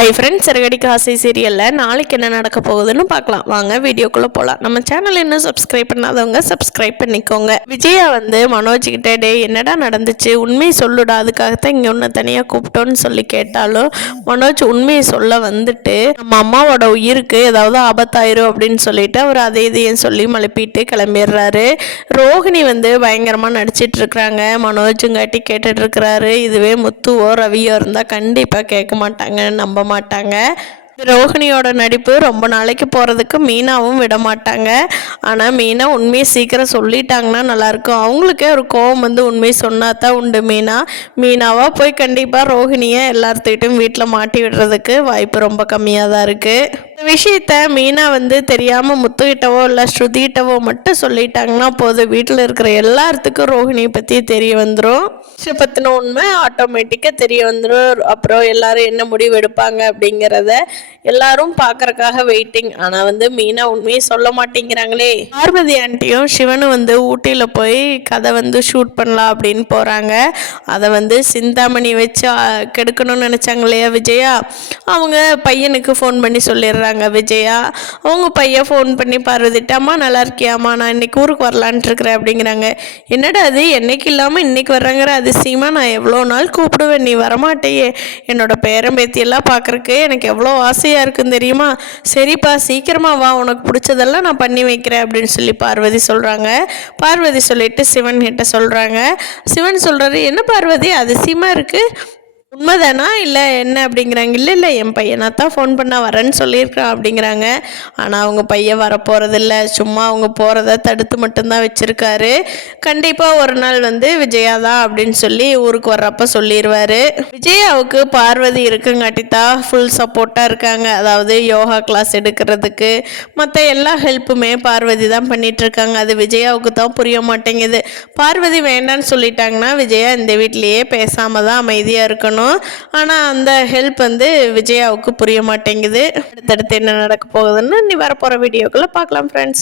Hi friends, Siragadikka ஆசை சீரியலில் நாளைக்கு என்ன நடக்க போகுதுன்னு பார்க்கலாம். வாங்க வீடியோக்குள்ளே போகலாம். நம்ம சேனல் இன்னும் சப்ஸ்கிரைப் பண்ணாதவங்க சப்ஸ்கிரைப் பண்ணிக்கோங்க. விஜயா மனோஜ்கிட்ட டே என்னடா நடந்துச்சு, உண்மையை சொல்லுடா, அதுக்காகத்தான் இங்கே ஒன்று தனியாக கூப்பிட்டோன்னு சொல்லி கேட்டாலும் மனோஜ் உண்மையை சொல்ல வந்துட்டு நம்ம அம்மாவோட உயிருக்கு ஏதாவது ஆபத்தாயிரும் அப்படின்னு சொல்லிட்டு அவர் அதை இதையும் சொல்லி மழுப்பிட்டு கிளம்பிடுறாரு. ரோஹிணி பயங்கரமாக நடிச்சிட்டு இருக்கிறாங்க. மனோஜுங்காட்டி கேட்டுட்டு இருக்கிறாரு. இதுவே முத்துவோ ரவியோ இருந்தால் கண்டிப்பாக கேட்க மாட்டாங்க, நம்ப மாட்டாங்க. ரோஹிணியோட நடிப்பு ரொம்ப நாளைக்கு போகிறதுக்கு மீனாவும் விட மாட்டாங்க. ஆனால் மீனா உண்மையை சீக்கிரம் சொல்லிட்டாங்கன்னா நல்லாயிருக்கும். அவங்களுக்கே ஒரு கோவம் உண்மையை சொன்னா தான் உண்டு. மீனாவாக போய் கண்டிப்பாக ரோஹிணியை எல்லார்த்திட்டும் வீட்டில் மாட்டி விடுறதுக்கு வாய்ப்பு ரொம்ப கம்மியாக தான் இருக்குது. இந்த விஷயத்த மீனா தெரியாமல் முத்துக்கிட்டவோ இல்லை ஸ்ருதிகிட்டவோ மட்டும் சொல்லிட்டாங்கன்னா போதும், வீட்டில் இருக்கிற எல்லாத்துக்கும் ரோஹிணியை பற்றி தெரிய வந்துடும். பற்றின உண்மை ஆட்டோமேட்டிக்காக தெரிய வந்துடும். அப்புறம் எல்லாரும் என்ன முடிவு எடுப்பாங்க அப்படிங்கிறத எல்லாரும் பார்க்கறக்காக வெயிட்டிங். ஆனால் மீனா உண்மையை சொல்ல மாட்டேங்கிறாங்களே. பார்வதி ஆண்டியும் சிவனும் ஊட்டியில் போய் கதை ஷூட் பண்ணலாம் அப்படின்னு போகிறாங்க. அதை சிந்தாமணி வச்சு கெடுக்கணும்னு நினச்சாங்க இல்லையா விஜயா, அவங்க பையனுக்கு ஃபோன் பண்ணி சொல்லிடுறாங்க விஜயா. அவங்க பையன் ஃபோன் பண்ணி பார்வதிட்டு, அம்மா நல்லா இருக்கியாம்மா, நான் இன்னைக்கு ஊருக்கு வரலான்ட்டு இருக்கிறேன் அப்படிங்கிறாங்க. என்னடா அது என்னைக்கு இல்லாமல் இன்னைக்கு வர்றாங்கிற அதிசயமாக, நான் எவ்வளோ நாள் கூப்பிடுவேன், நீ வரமாட்டேயே, என்னோட பேரன் பேத்தியெல்லாம் பார்க்குறக்கு எனக்கு எவ்வளோ ஆசையாக இருக்குன்னு தெரியுமா, சரிப்பா சீக்கிரமாக வா, உனக்கு பிடிச்சதெல்லாம் நான் பண்ணி வைக்கிறேன் அப்படின்னு சொல்லி பார்வதி சொல்கிறாங்க. பார்வதி சொல்லிட்டு சிவன் கிட்ட சொல்கிறாங்க. சிவன் சொல்கிறாரு, என்ன பார்வதி அதிசயமாக இருக்குது, உண்மைதானா இல்லை என்ன அப்படிங்கிறாங்க. இல்லை என் பையனாக தான் ஃபோன் பண்ணால் வரேன்னு சொல்லியிருக்கான் அப்படிங்கிறாங்க. ஆனால் அவங்க பையன் வரப்போகிறதில்ல, சும்மா அவங்க போகிறத தடுத்து மட்டும்தான் வச்சுருக்காரு. கண்டிப்பாக ஒரு நாள் விஜயா தான் அப்படின்னு சொல்லி ஊருக்கு வர்றப்ப சொல்லிடுவார். விஜயாவுக்கு பார்வதி இருக்குங்காட்டித்தா ஃபுல் சப்போர்ட்டாக இருக்காங்க. அதாவது யோகா கிளாஸ் எடுக்கிறதுக்கு மற்ற எல்லா ஹெல்ப்புமே பார்வதி தான் பண்ணிகிட்ருக்காங்க. அது விஜயாவுக்கு தான் புரிய மாட்டேங்குது. பார்வதி வேண்டான்னு சொல்லிட்டாங்கன்னா விஜயா இந்த வீட்லேயே பேசாமல் தான் அமைதியாக இருக்கணும். ஆனால் அந்த ஹெல்ப் விஜயாவுக்கு புரிய மாட்டேங்குது. அடுத்தடுத்து என்ன நடக்க போகுதுன்னு நீ வரப்போகிற வீடியோக்குள்ளே பார்க்கலாம் ஃப்ரெண்ட்ஸ்.